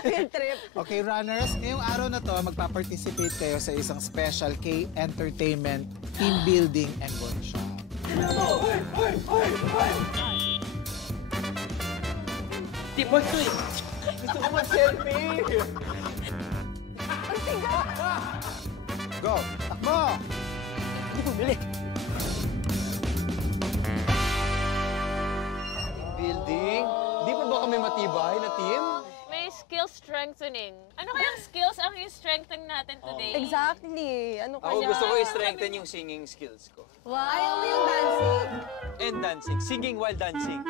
Field trip. Okay, runners, ngayong araw na to, magpa-participate kayo sa isang special K-Entertainment team building and workshop. Tipon ko eh. Gusto ko mag-selfie. Go! Takbo! Hindi ko bili. Building? Di pa ba kami matibay na team? May skill strengthening. Ano kayang skills ang i-strengthen natin today? Exactly. Ano Ako kaya? gusto ko i-strengthen yung singing skills ko. Wow. Ayaw mo yung dancing? And dancing. Singing while dancing.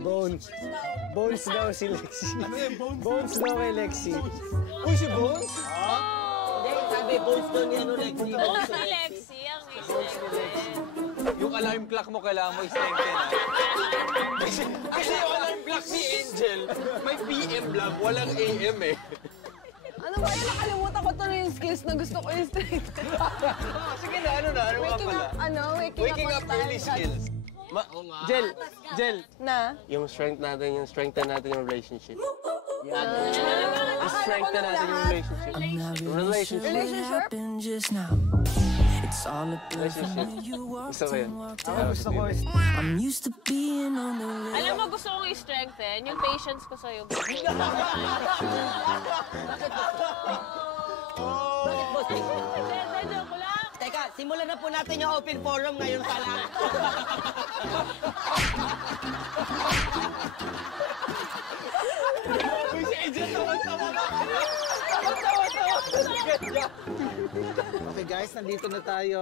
Bones. Bones daw si Lexi. Ano yung Bones? Bones daw kay Lexi. Uy, si Bones? Hindi, sabi Bones daw ni ano, Lexi. Ito si Lexi ang i-strengthen. Yung alarm clock mo kailangan mo i-strengthen. Kasi yung alarm clock ni Angel, may PM lang, walang AM eh. Ano ba yun? Nakalimutan ko tuloy yung skills na gusto ko yung straight. Sige na, ano na? Ano nga Waking pala? up, ano? Waking up early skills. Jel, Na? yung strengthen natin yung relationship. Yan. Yung strengthen natin yung relationship. Relationship. Relationship? It's all a blessing when you walk Gusto ko yun. Gusto ko I'm used to being on the road. Alam mo, gusto kong i-strengthen yung patience ko sa'yo. Bakit, boss? Joke lang. Teka, simulan na po natin yung open forum ngayon pala. Uy, si Angel, tawa-tawa na. Okay guys, nandito na tayo.